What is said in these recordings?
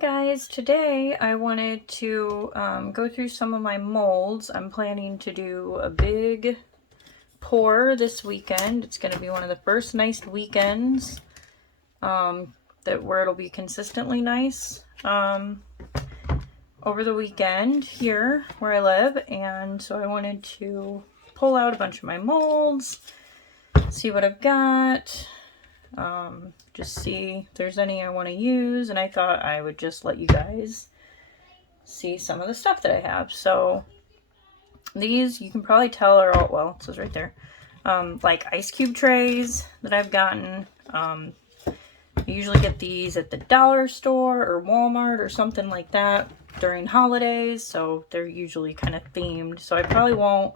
Hey guys, today I wanted to go through some of my molds. I'm planning to do a big pour this weekend. It's going to be one of the first nice weekends where it'll be consistently nice over the weekend here where I live. And so I wanted to pull out a bunch of my molds, see what I've got. Just see if there's any I want to use, and I thought I would just let you guys see some of the stuff that I have. So these, you can probably tell, are all, well, it says right there, like ice cube trays that I've gotten. I usually get these at the dollar store or Walmart or something like that during holidays, so they're usually kind of themed. So I probably won't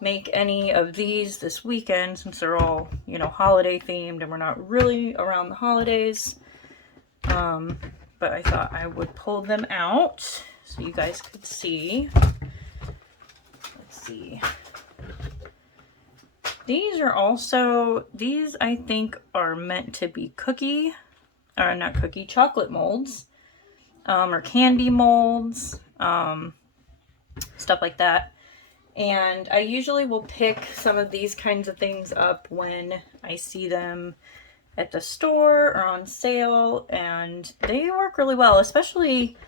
make any of these this weekend since they're all, you know, holiday themed and we're not really around the holidays. But I thought I would pull them out so you guys could see. Let's see. These are also, these I think are meant to be chocolate molds, or candy molds, stuff like that. And I usually will pick some of these kinds of things up when I see them at the store or on sale, and they work really well, especially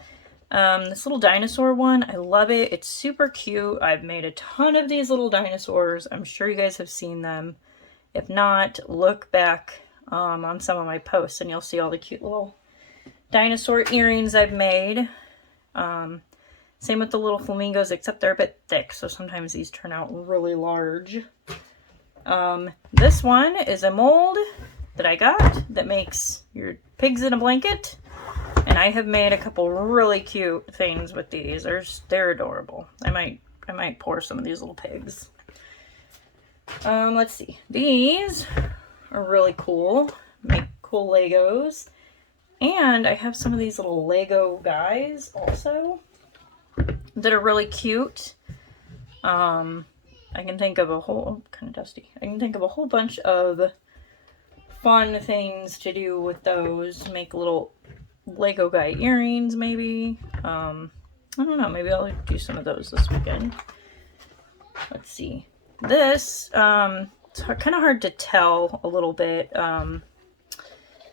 this little dinosaur one. I love it. It's super cute. I've made a ton of these little dinosaurs. I'm sure you guys have seen them. If not, look back on some of my posts and you'll see all the cute little dinosaur earrings I've made. Same with the little flamingos, except they're a bit thick, so sometimes these turn out really large. This one is a mold that I got that makes your pigs in a blanket, and I have made a couple really cute things with these. They're adorable. I might pour some of these little pigs. Let's see. These are really cool. Make cool Legos, and I have some of these little Lego guys also that are really cute. I can think of a whole, kind of dusty. I can think of a whole bunch of fun things to do with those. Make little Lego guy earrings, maybe. I don't know, maybe I'll do some of those this weekend. Let's see. This, it's kind of hard to tell a little bit.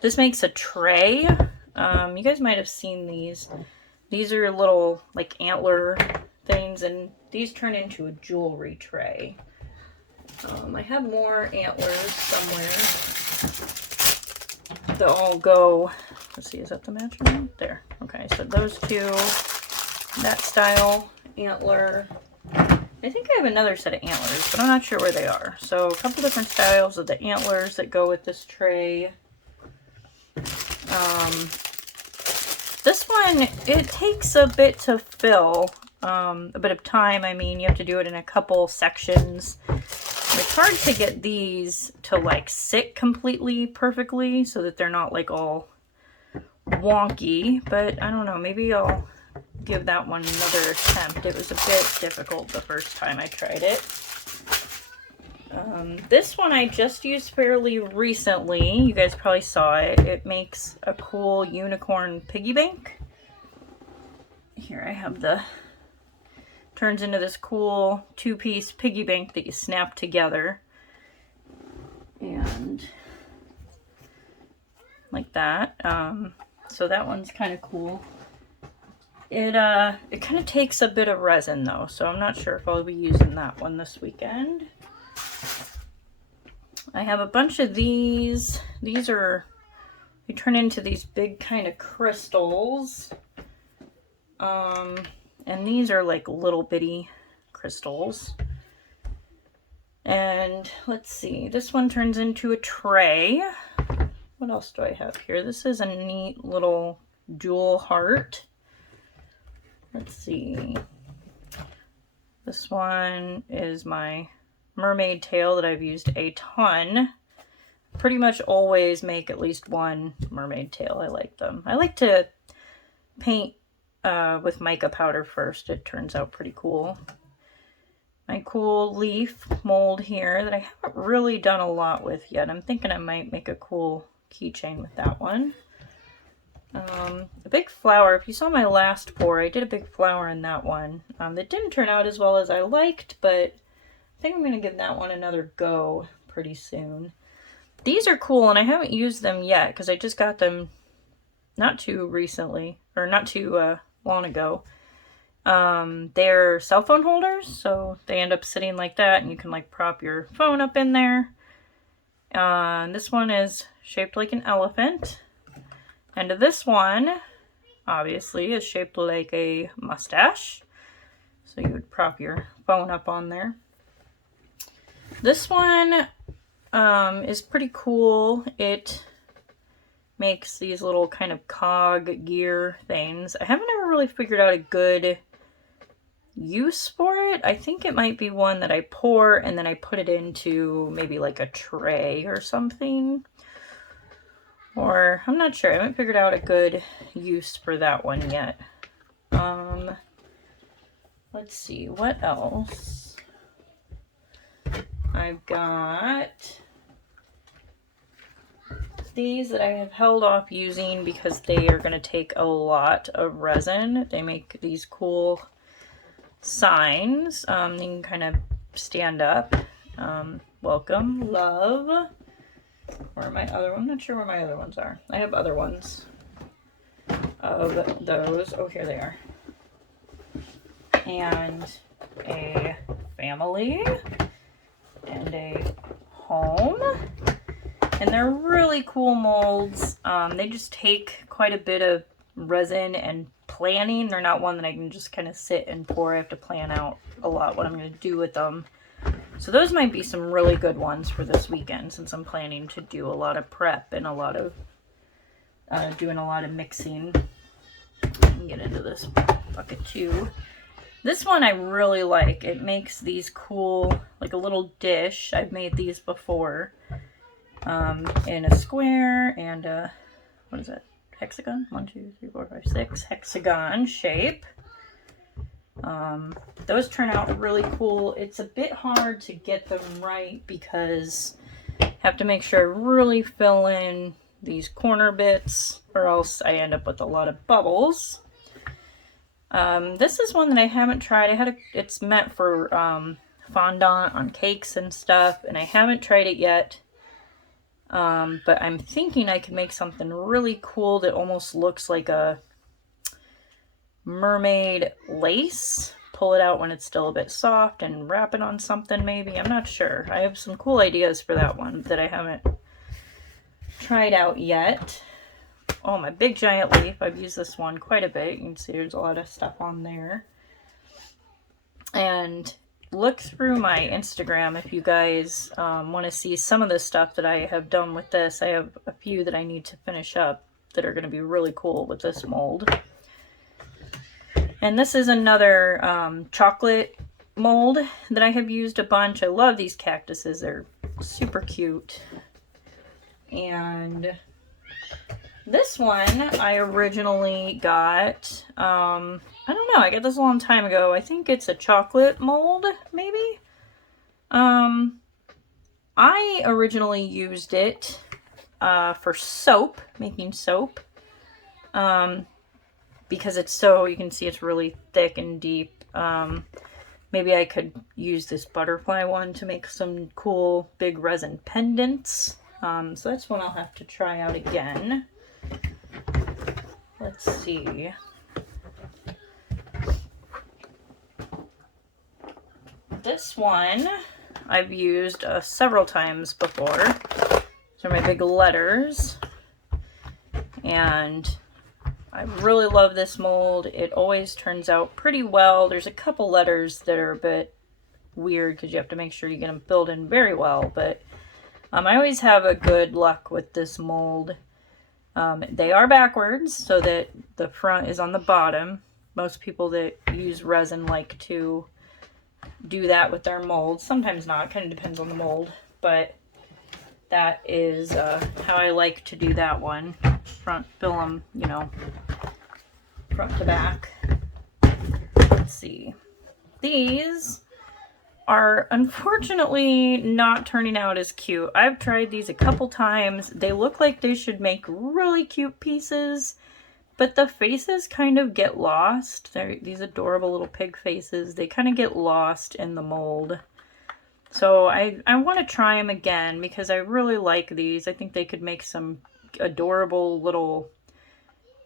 This makes a tray. You guys might have seen these. These are little, like, antler things, and these turn into a jewelry tray. I have more antlers somewhere that all go, let's see, is that the matching one? There. Okay, so those two, that style antler. I think I have another set of antlers, but I'm not sure where they are. So a couple different styles of the antlers that go with this tray. This one, it takes a bit to fill, a bit of time. I mean, you have to do it in a couple sections. It's hard to get these to like sit completely perfectly so that they're not like all wonky, but I don't know, maybe I'll give that one another attempt. It was a bit difficult the first time I tried it. This one I just used fairly recently. You guys probably saw it. It makes a cool unicorn piggy bank. Here I have turns into this cool two-piece piggy bank that you snap together. And like that. So that one's kind of cool. It kind of takes a bit of resin though, so I'm not sure if I'll be using that one this weekend. I have a bunch of these. These are, they turn into these big kind of crystals. And these are like little bitty crystals. And let's see, this one turns into a tray. What else do I have here? This is a neat little jewel heart. Let's see. This one is my mermaid tail that I've used a ton. Pretty much always make at least one mermaid tail. I like them. I like to paint with mica powder first. It turns out pretty cool. My cool leaf mold here that I haven't really done a lot with yet. I'm thinking I might make a cool keychain with that one. A big flower, if you saw my last pour, I did a big flower in that one. That didn't turn out as well as I liked, but I think I'm going to give that one another go pretty soon. These are cool, and I haven't used them yet because I just got them not too recently, or not too long ago. They're cell phone holders, so they end up sitting like that, and you can like prop your phone up in there. This one is shaped like an elephant. And this one, obviously, is shaped like a mustache. So you would prop your phone up on there. This one is pretty cool. It makes these little kind of cog gear things. I haven't ever really figured out a good use for it. I think it might be one that I pour and then I put it into maybe like a tray or something. Or, I'm not sure. I haven't figured out a good use for that one yet. Let's see, what else? I've got these that I have held off using because they are going to take a lot of resin. They make these cool signs. You can kind of stand up. Welcome, love. Where are my other ones? I'm not sure where my other ones are. I have other ones of those. Oh, here they are. And a family and a home. And they're really cool molds. They just take quite a bit of resin and planning. They're not one that I can just kind of sit and pour. I have to plan out a lot what I'm going to do with them. So those might be some really good ones for this weekend, since I'm planning to do a lot of prep and a lot of doing a lot of mixing. I can get into this bucket too. This one I really like. It makes these cool, like a little dish. I've made these before in a square and a, what is it? Hexagon? 1, 2, 3, 4, 5, 6 hexagon shape. Those turn out really cool. It's a bit hard to get them right because I have to make sure I really fill in these corner bits or else I end up with a lot of bubbles. This is one that I haven't tried. It's meant for fondant on cakes and stuff, and I haven't tried it yet. But I'm thinking I could make something really cool that almost looks like a mermaid lace. Pull it out when it's still a bit soft and wrap it on something maybe. I'm not sure. I have some cool ideas for that one that I haven't tried out yet. Oh, my big giant leaf. I've used this one quite a bit. You can see there's a lot of stuff on there. And look through my Instagram if you guys want to see some of the stuff that I have done with this. I have a few that I need to finish up that are going to be really cool with this mold. And this is another chocolate mold that I have used a bunch. I love these cactuses. They're super cute. And this one I originally got, I don't know, I got this a long time ago. I think it's a chocolate mold, maybe? I originally used it for soap, making soap. Because it's so, you can see it's really thick and deep. Maybe I could use this butterfly one to make some cool big resin pendants. So that's one I'll have to try out again. Let's see. This one I've used several times before. These are my big letters. And I really love this mold. It always turns out pretty well. There's a couple letters that are a bit weird because you have to make sure you get them filled in very well. But I always have a good luck with this mold. They are backwards so that the front is on the bottom. Most people that use resin like to do that with their molds. Sometimes not. Kind of depends on the mold. But that is how I like to do that one. Front, fill them, you know, front to back. Let's see. These are unfortunately not turning out as cute. I've tried these a couple times. They look like they should make really cute pieces, but the faces kind of get lost. They're these adorable little pig faces. They kind of get lost in the mold. So I want to try them again because I really like these. I think they could make some adorable little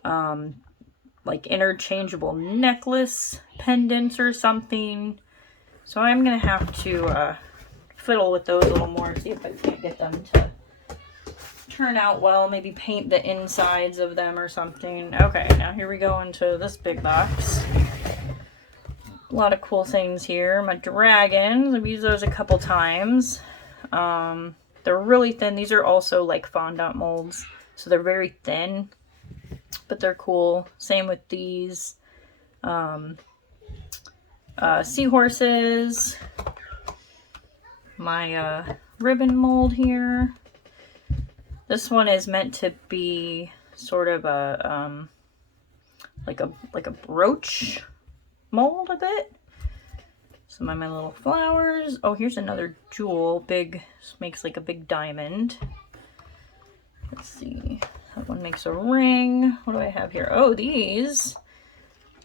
like interchangeable necklace pendants or something. So I'm going to have to fiddle with those a little more, see if I can't get them to turn out well. Maybe paint the insides of them or something. Okay, now here we go into this big box. A lot of cool things here. My dragons, I've used those a couple times. They're really thin. These are also like fondant molds, so they're very thin, but they're cool. Same with these. Seahorses. My ribbon mold here. This one is meant to be sort of a like a brooch mold a bit. Some of my little flowers. Oh, here's another jewel. Big, makes like a big diamond. Let's see. That one makes a ring. What do I have here? Oh, these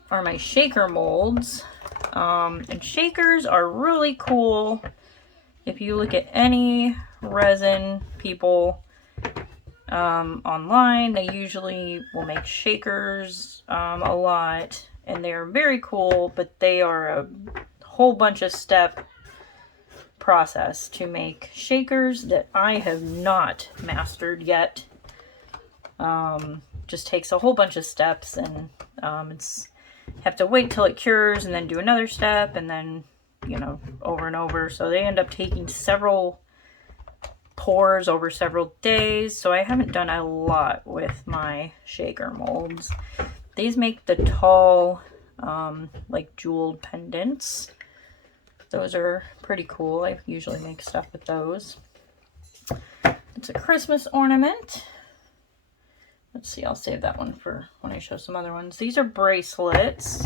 are my shaker molds. And shakers are really cool. If you look at any resin people online, they usually will make shakers a lot. And they are very cool, but they are a whole bunch of step process to make shakers that I have not mastered yet. Just takes a whole bunch of steps, and it's have to wait till it cures and then do another step, and then, you know, over and over. So they end up taking several pours over several days. So I haven't done a lot with my shaker molds. These make the tall like jeweled pendants. Those are pretty cool. I usually make stuff with those. It's a Christmas ornament. Let's see, I'll save that one for when I show some other ones. These are bracelets.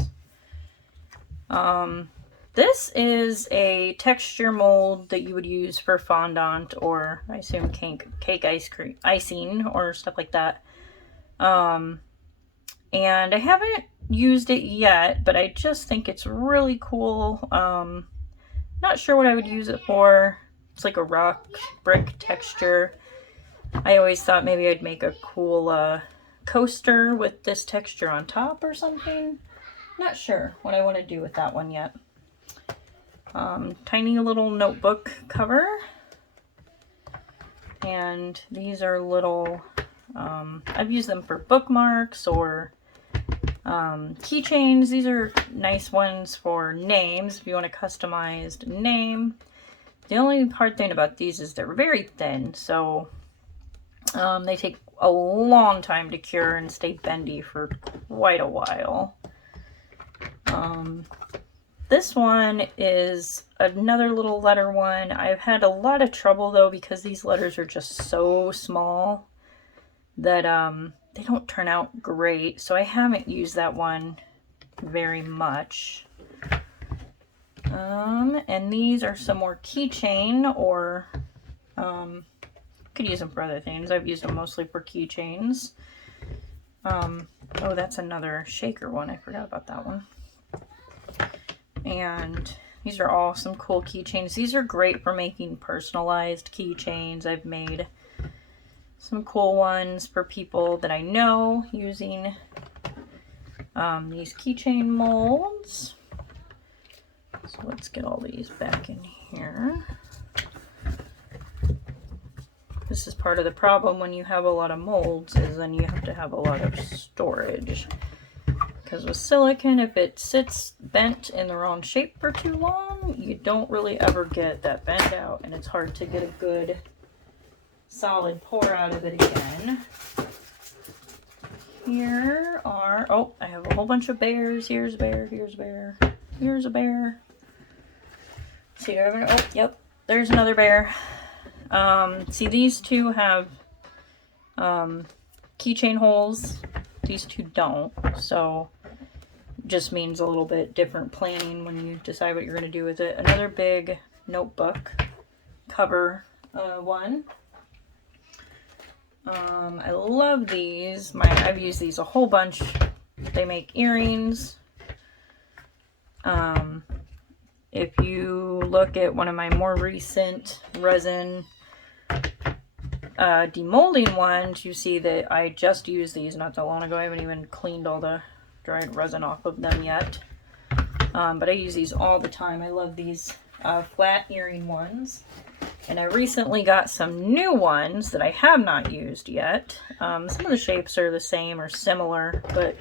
This is a texture mold that you would use for fondant, or I assume cake icing or stuff like that. And I haven't used it yet, but I just think it's really cool. Not sure what I would use it for. It's like a rock brick texture. I always thought maybe I'd make a cool coaster with this texture on top or something. Not sure what I want to do with that one yet. Tiny little notebook cover. And these are little, I've used them for bookmarks or keychains. These are nice ones for names if you want a customized name. The only hard thing about these is they're very thin, so they take a long time to cure and stay bendy for quite a while. This one is another little letter one. I've had a lot of trouble though because these letters are just so small that they don't turn out great. So I haven't used that one very much. And these are some more keychain, or could use them for other things. I've used them mostly for keychains. Oh, that's another shaker one. I forgot about that one. And these are all some cool keychains. These are great for making personalized keychains. I've made some cool ones for people that I know using these keychain molds. So let's get all these back in here. This is part of the problem when you have a lot of molds, is then you have to have a lot of storage. Because with silicone, if it sits bent in the wrong shape for too long, you don't really ever get that bent out, and it's hard to get a good solid pour out of it again. Here are, oh, I have a whole bunch of bears. Here's a bear, here's a bear, here's a bear. See, oh, yep, there's another bear. See, these two have keychain holes. These two don't, so just means a little bit different planning when you decide what you're going to do with it. Another big notebook cover one. I love these. I've used these a whole bunch. They make earrings. If you look at one of my more recent resin demolding ones, you see that I just used these not that long ago. I haven't even cleaned all the dried resin off of them yet. But I use these all the time. I love these flat earring ones. And I recently got some new ones that I have not used yet. Some of the shapes are the same or similar, but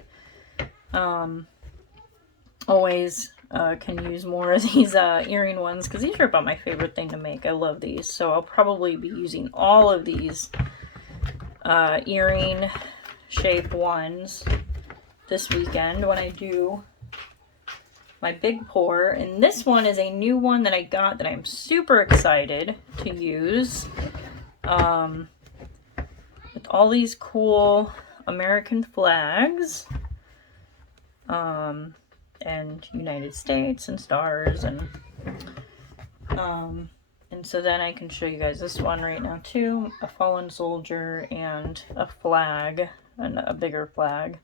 always can use more of these earring ones because these are about my favorite thing to make. I love these. So I'll probably be using all of these earring shape ones this weekend when I do my big pour. And this one is a new one that I got that I'm super excited to use. With all these cool American flags. And United States and stars and so then I can show you guys this one right now too, a fallen soldier and a flag, and a bigger flag.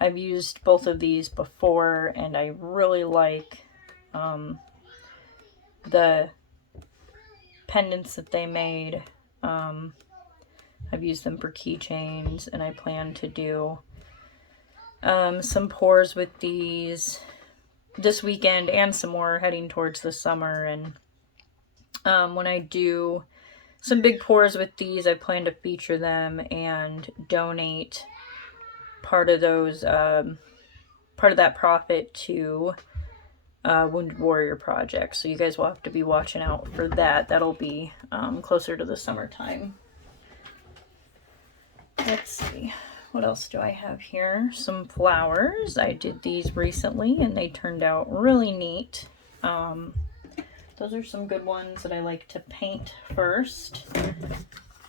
I've used both of these before and I really like the pendants that they made. I've used them for keychains and I plan to do some pours with these this weekend and some more heading towards the summer. And when I do some big pours with these, I plan to feature them and donate part of those, part of that profit to Wounded Warrior Project. So you guys will have to be watching out for that. That'll be closer to the summertime. Let's see. What else do I have here? Some flowers. I did these recently and they turned out really neat. Those are some good ones that I like to paint first.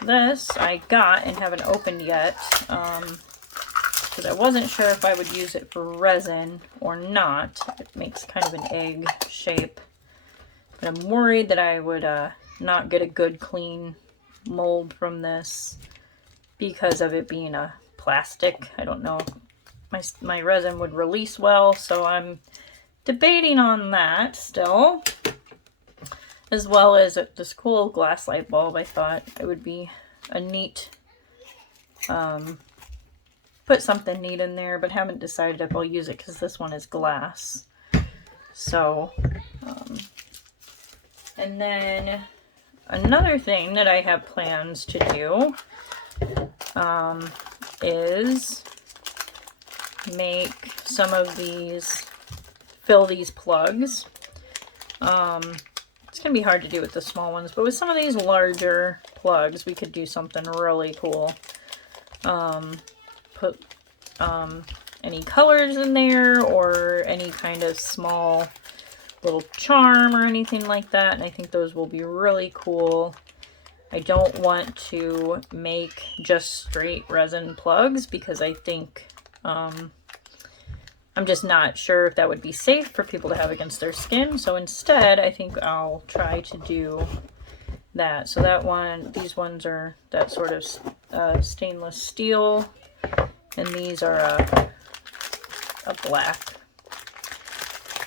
This I got and haven't opened yet because I wasn't sure if I would use it for resin or not. It makes kind of an egg shape. But I'm worried that I would not get a good clean mold from this because of it being a plastic. I don't know if my resin would release well, so I'm debating on that still. As well as this cool glass light bulb. I thought it would be a neat, put something neat in there, but haven't decided if I'll use it because this one is glass. So, and then another thing that I have plans to do is make some of these, fill these plugs. It's going to be hard to do with the small ones, but with some of these larger plugs, we could do something really cool. Put any colors in there or any kind of small little charm or anything like that, and I think those will be really cool. I don't want to make just straight resin plugs because I think I'm just not sure if that would be safe for people to have against their skin. So instead, I think I'll try to do that. So that one, these ones are that sort of stainless steel, and these are a black.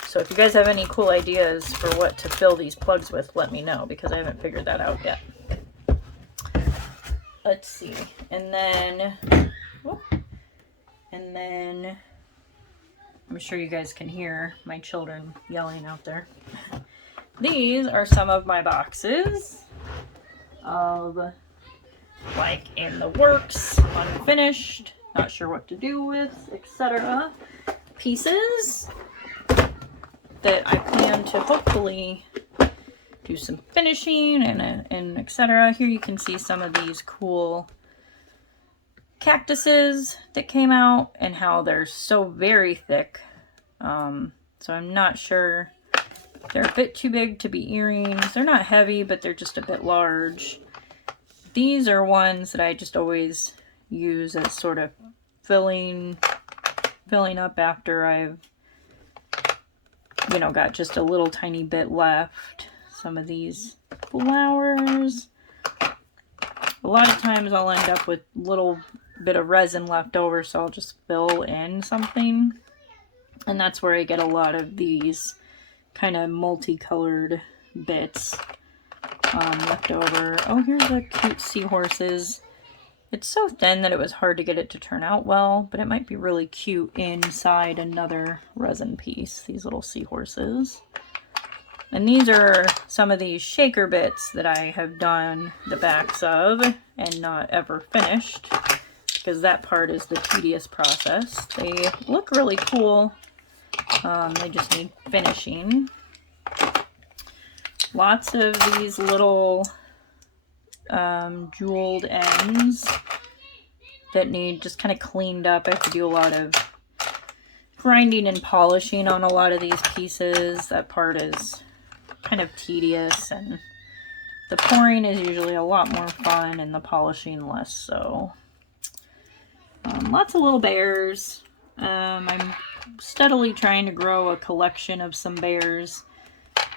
So if you guys have any cool ideas for what to fill these plugs with, let me know because I haven't figured that out yet. Let's see. And then I'm sure you guys can hear my children yelling out there. These are some of my boxes of like in the works, unfinished, not sure what to do with, etc. pieces that I plan to hopefully do some finishing and etc. Here you can see some of these cool cactuses that came out and how they're so very thick. So I'm not sure. They're a bit too big to be earrings. They're not heavy, but they're just a bit large. These are ones that I just always use as sort of filling up after I've, you know, got just a little tiny bit left. Some of these flowers. A lot of times I'll end up with a little bit of resin left over, so I'll just fill in something. And that's where I get a lot of these kind of multicolored bits left over. Oh, here's the cute seahorses. It's so thin that it was hard to get it to turn out well, but it might be really cute inside another resin piece, these little seahorses. And these are some of these shaker bits that I have done the backs of and not ever finished, because that part is the tedious process. They look really cool. They just need finishing. Lots of these little jeweled ends that need just kind of cleaned up. I have to do a lot of grinding and polishing on a lot of these pieces. That part is kind of tedious, and the pouring is usually a lot more fun and the polishing less so. Lots of little bears. I'm steadily trying to grow a collection of some bears,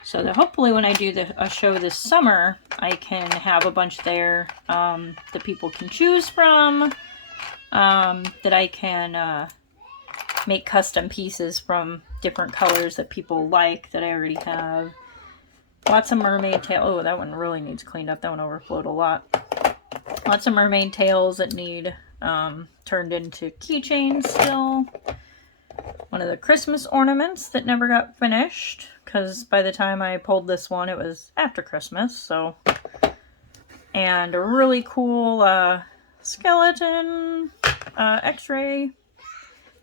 so that hopefully when I do a show this summer, I can have a bunch there that people can choose from, that I can make custom pieces from different colors that people like that I already have. Lots of mermaid tail. Oh, that one really needs cleaned up. That one overflowed a lot. Lots of mermaid tails that need turned into keychains still. One of the Christmas ornaments that never got finished, because by the time I pulled this one, it was after Christmas, so. And a really cool skeleton x-ray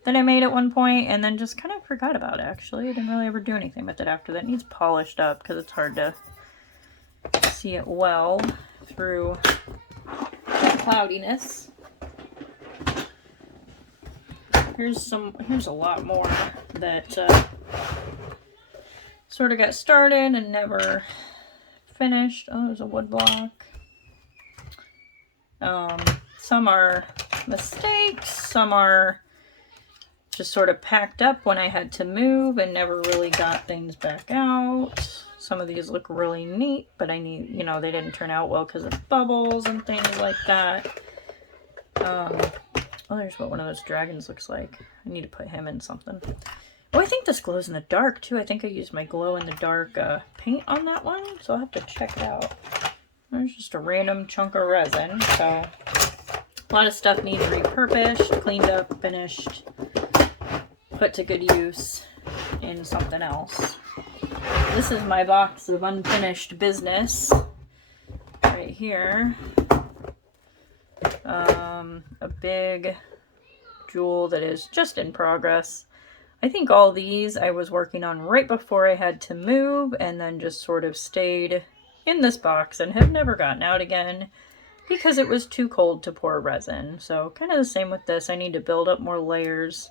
that I made at one point, and then just kind of forgot about it, actually. I didn't really ever do anything with it after that. It needs polished up, because it's hard to see it well through the cloudiness. Here's a lot more that sort of got started and never finished. Oh, there's a wood block. Some are mistakes, some are just sort of packed up when I had to move and never really got things back out. Some of these look really neat, but I need, you know, they didn't turn out well because of bubbles and things like that. Oh, there's what one of those dragons looks like. I need to put him in something. Oh, I think this glows in the dark too. I think I used my glow in the dark paint on that one, so I'll have to check it out. There's just a random chunk of resin, so a lot of stuff needs repurposed, cleaned up, finished, put to good use in something else. This is my box of unfinished business right here. A big jewel that is just in progress. I think all these I was working on right before I had to move, and then just sort of stayed in this box and have never gotten out again because it was too cold to pour resin. So kind of the same with this. I need to build up more layers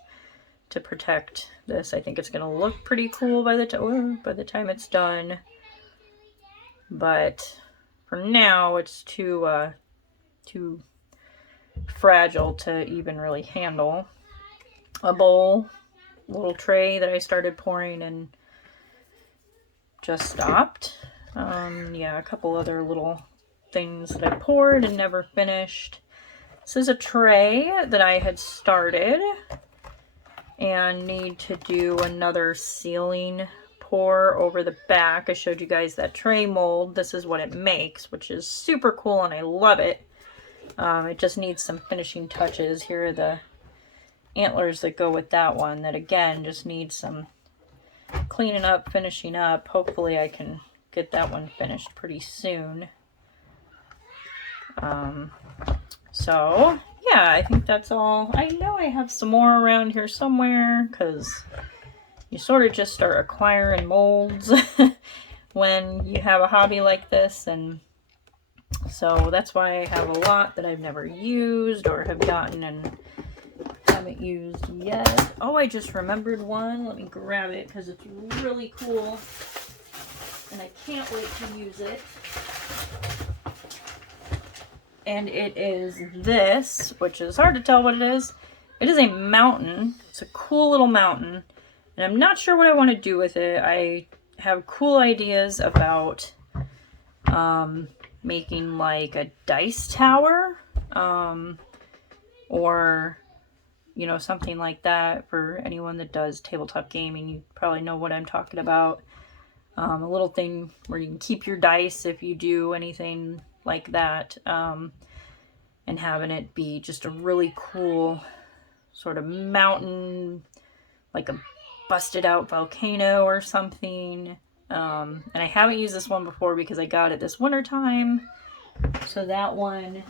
to protect this. I think it's going to look pretty cool by the time it's done. But for now, it's too fragile to even really handle. A bowl, little tray that I started pouring and just stopped. Yeah, a couple other little things that I poured and never finished. This is a tray that I had started and need to do another sealing pour over the back. I showed you guys that tray mold. This is what it makes, which is super cool and I love it. It just needs some finishing touches. Here are the antlers that go with that one that again just need some cleaning up, finishing up. Hopefully I can get that one finished pretty soon. So yeah, I think that's all. I know I have some more around here somewhere because you sort of just start acquiring molds when you have a hobby like this, and so that's why I have a lot that I've never used or have gotten and haven't used yet. Oh, I just remembered one. Let me grab it because it's really cool and I can't wait to use it. And it is this, which is hard to tell what it is. It is a mountain. It's a cool little mountain. And I'm not sure what I want to do with it. I have cool ideas about making like a dice tower, or, you know, something like that. For anyone that does tabletop gaming, you probably know what I'm talking about. A little thing where you can keep your dice if you do anything like that, and having it be just a really cool sort of mountain, like a busted out volcano or something. And I haven't used this one before because I got it this winter time. So that one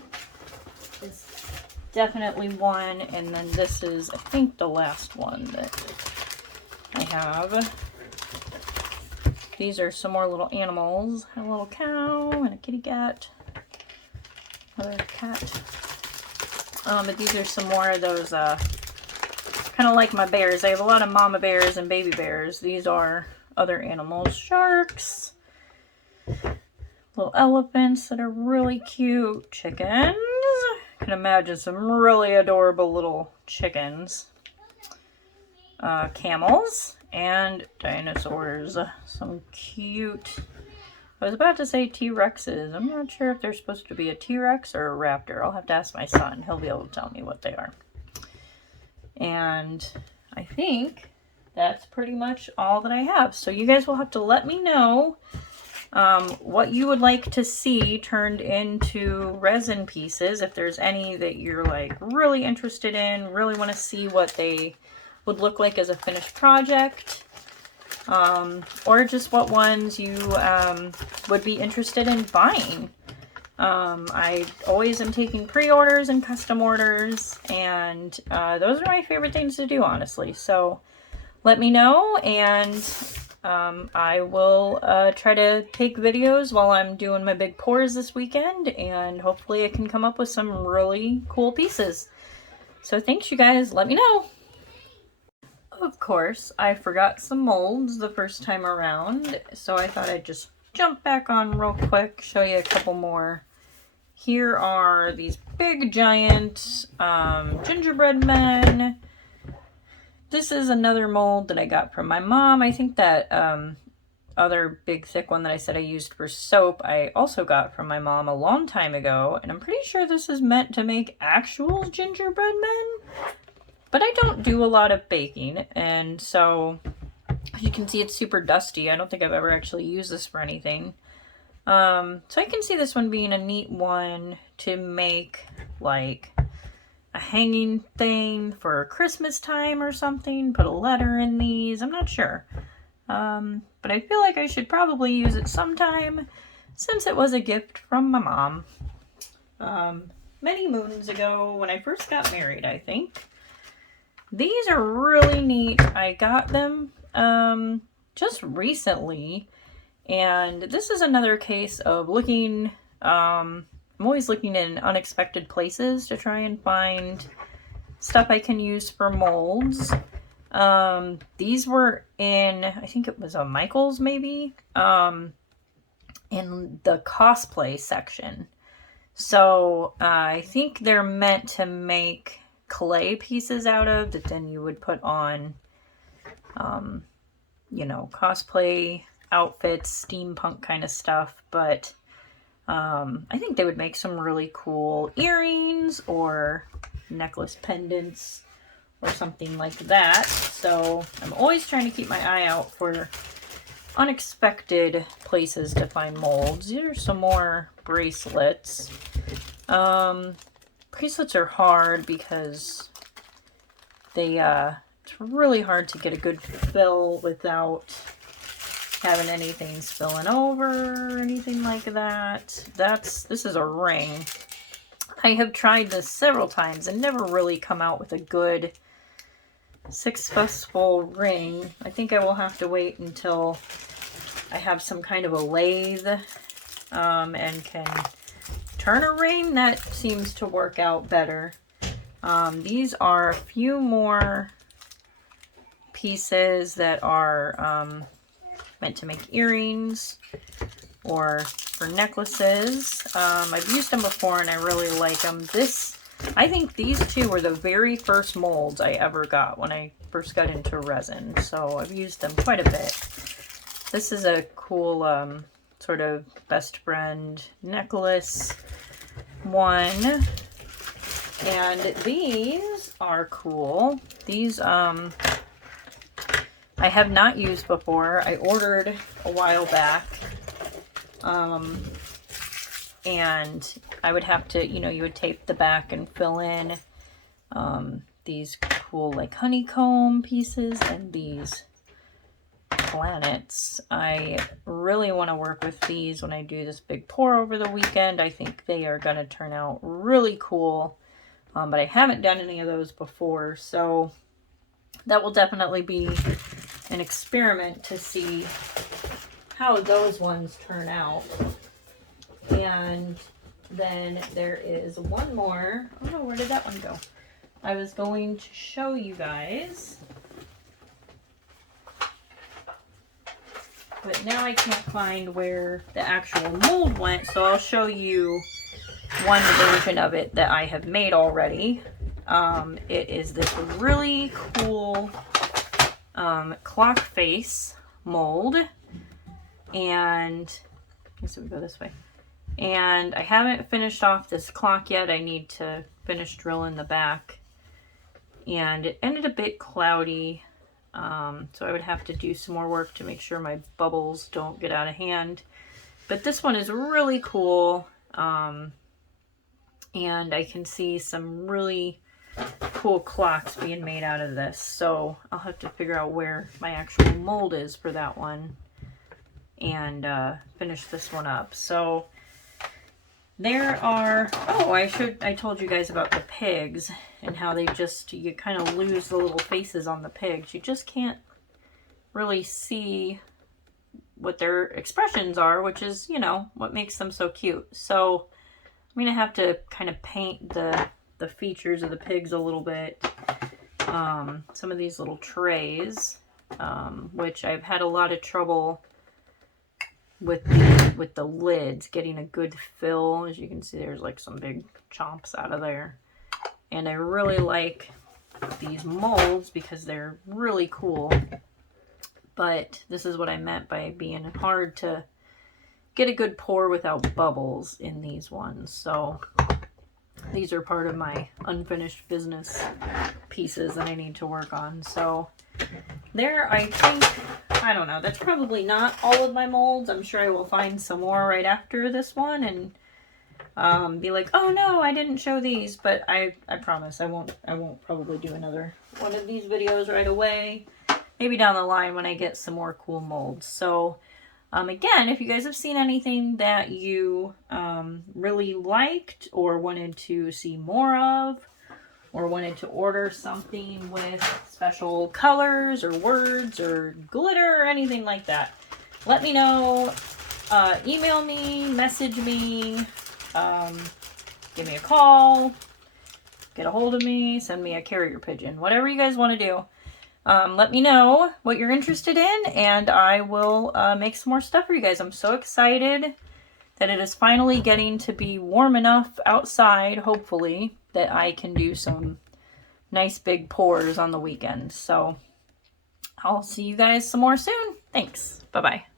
is definitely one. And then this is, I think, the last one that I have. These are some more little animals. A little cow and a kitty cat. Another cat. But these are some more of those, kind of like my bears. I have a lot of mama bears and baby bears. These are other animals. Sharks. Little elephants that are really cute. Chickens. I can imagine some really adorable little chickens. Camels. And dinosaurs. Some cute... I was about to say T-Rexes. I'm not sure if they're supposed to be a T-Rex or a raptor. I'll have to ask my son. He'll be able to tell me what they are. And I think that's pretty much all that I have. So you guys will have to let me know what you would like to see turned into resin pieces. If there's any that you're like really interested in, really want to see what they would look like as a finished project. Or just what ones you would be interested in buying. I always am taking pre-orders and custom orders, and those are my favorite things to do, honestly. So let me know, and I will try to take videos while I'm doing my big pours this weekend, and hopefully I can come up with some really cool pieces. So thanks, you guys. Let me know. Of course, I forgot some molds the first time around, so I thought I'd just jump back on real quick, show you a couple more. Here are these big giant gingerbread men. This is another mold that I got from my mom. I think that other big thick one that I said I used for soap, I also got from my mom a long time ago, and I'm pretty sure this is meant to make actual gingerbread men. But I don't do a lot of baking, and so as you can see, it's super dusty. I don't think I've ever actually used this for anything. So I can see this one being a neat one to make like a hanging thing for Christmas time or something. Put a letter in these. I'm not sure. But I feel like I should probably use it sometime since it was a gift from my mom. Many moons ago when I first got married, I think. These are really neat. I got them just recently, and this is another case of looking, I'm always looking in unexpected places to try and find stuff I can use for molds. These were in, I think it was a Michael's maybe, in the cosplay section. So I think they're meant to make clay pieces out of that then you would put on, you know, cosplay outfits, steampunk kind of stuff. But I think they would make some really cool earrings or necklace pendants or something like that. So I'm always trying to keep my eye out for unexpected places to find molds. These are some more bracelets. Bracelets are hard because they, it's really hard to get a good fill without having anything spilling over or anything like that. This is a ring. I have tried this several times and never really come out with a good successful ring. I think I will have to wait until I have some kind of a lathe and can turn a ring. That seems to work out better. These are a few more pieces that are meant to make earrings or for necklaces. I've used them before and I really like them. I think these two were the very first molds I ever got when I first got into resin, so I've used them quite a bit. This is a cool sort of best friend necklace one. And these are cool. These I have not used before. I ordered a while back. And I would have to, you would tape the back and fill in these cool like honeycomb pieces and these planets. I really want to work with these when I do this big pour over the weekend. I think they are going to turn out really cool. But I haven't done any of those before, so that will definitely be an experiment to see how those ones turn out. And then there is one more. Oh no, where did that one go? I was going to show you guys, but now I can't find where the actual mold went, so I'll show you one version of it that I have made already. It is this really cool clock face mold, and I guess it would go this way. And I haven't finished off this clock yet. I need to finish drilling the back, and it ended a bit cloudy, so I would have to do some more work to make sure my bubbles don't get out of hand. But this one is really cool. And I can see some really cool clocks being made out of this. So I'll have to figure out where my actual mold is for that one and finish this one up. So there are, I told you guys about the pigs and how you kind of lose the little faces on the pigs. You just can't really see what their expressions are, which is, what makes them so cute. So I'm going to have to kind of paint the features of the pigs a little bit. Some of these little trays, which I've had a lot of trouble with the lids, getting a good fill. As you can see, there's like some big chomps out of there. And I really like these molds because they're really cool. But this is what I meant by being hard to get a good pour without bubbles in these ones. So these are part of my unfinished business pieces that I need to work on. So there, I think, I don't know, that's probably not all of my molds. I'm sure I will find some more right after this one and be like, oh no, I didn't show these. But I promise I won't probably do another one of these videos right away. Maybe down the line when I get some more cool molds. So again, if you guys have seen anything that you really liked or wanted to see more of, or wanted to order something with special colors or words or glitter or anything like that, let me know. Email me, message me, give me a call, get a hold of me, send me a carrier pigeon, whatever you guys want to do. Let me know what you're interested in, and I will make some more stuff for you guys. I'm so excited that it is finally getting to be warm enough outside, hopefully, that I can do some nice big pours on the weekend. So I'll see you guys some more soon. Thanks. Bye-bye.